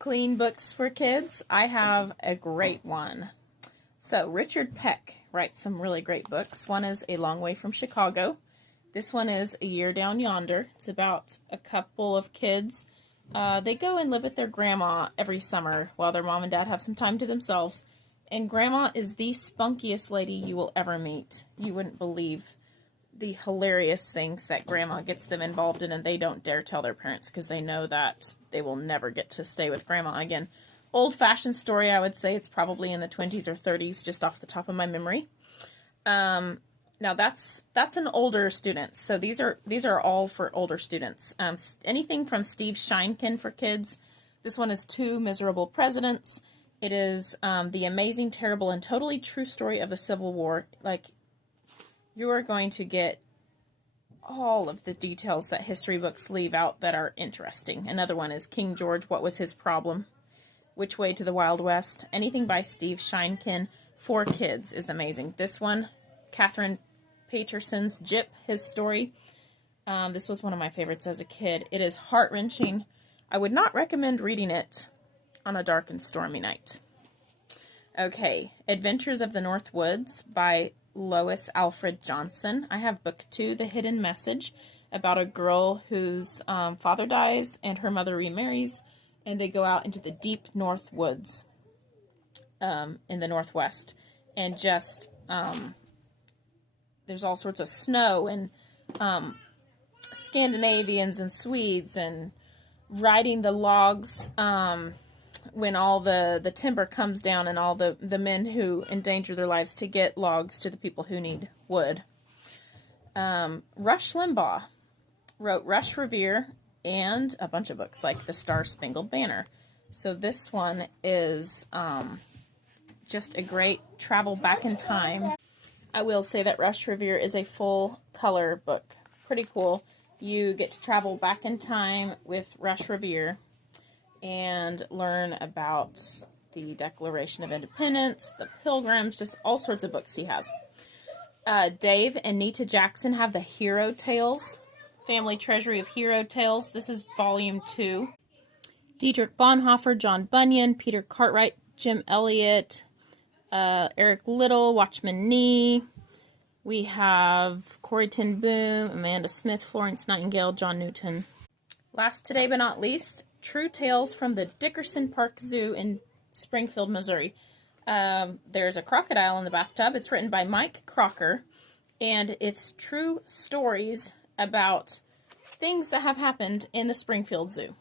Clean books for kids. I have a great one. So Richard Peck writes some really great books. One is A Long Way from Chicago. This one is A Year Down Yonder. It's about a couple of kids. They go and live with their grandma every summer while their mom and dad have some time to themselves. And grandma is the spunkiest lady you will ever meet. You wouldn't believe the hilarious things that grandma gets them involved in, and they don't dare tell their parents because they know that they will never get to stay with grandma again. Old-fashioned story, I would say. It's probably in the 20s or 30s, just off the top of my memory. Now that's an older student, so these are all for older students. Anything from Steve Sheinkin for kids. This one is Two Miserable Presidents. It is the amazing, terrible, and totally true story of the Civil War. Like, you are going to get all of the details that history books leave out that are interesting. Another one is King George, What Was His Problem? Which Way to the Wild West? Anything by Steve Sheinkin for kids is amazing. This one, Catherine Paterson's Jip, His Story. This was one of my favorites as a kid. It is heart-wrenching. I would not recommend reading it on a dark and stormy night. Okay, Adventures of the North Woods by Lois Alfred Johnson. I have book 2, The Hidden Message, about a girl whose father dies and her mother remarries, and they go out into the deep North Woods in the Northwest, and just there's all sorts of snow and Scandinavians and Swedes and riding the logs when all the timber comes down, and all the men who endanger their lives to get logs to the people who need wood. Rush Limbaugh wrote Rush Revere and a bunch of books like The Star-Spangled Banner. So this one is just a great travel back in time. I will say that Rush Revere is a full color book. Pretty cool. You get to travel back in time with Rush Revere and learn about the Declaration of Independence, the Pilgrims, just all sorts of books he has. Dave and Nita Jackson have the Hero Tales, Family Treasury of Hero Tales. This is volume 2. Dietrich Bonhoeffer, John Bunyan, Peter Cartwright, Jim Elliot, Eric Liddell, Watchman Nee. We have Corrie ten Boom, Amanda Smith, Florence Nightingale, John Newton. Last today but not least, True Tales from the Dickerson Park Zoo in Springfield, Missouri. There's a crocodile in the bathtub. It's written by Mike Crocker, and it's true stories about things that have happened in the Springfield Zoo.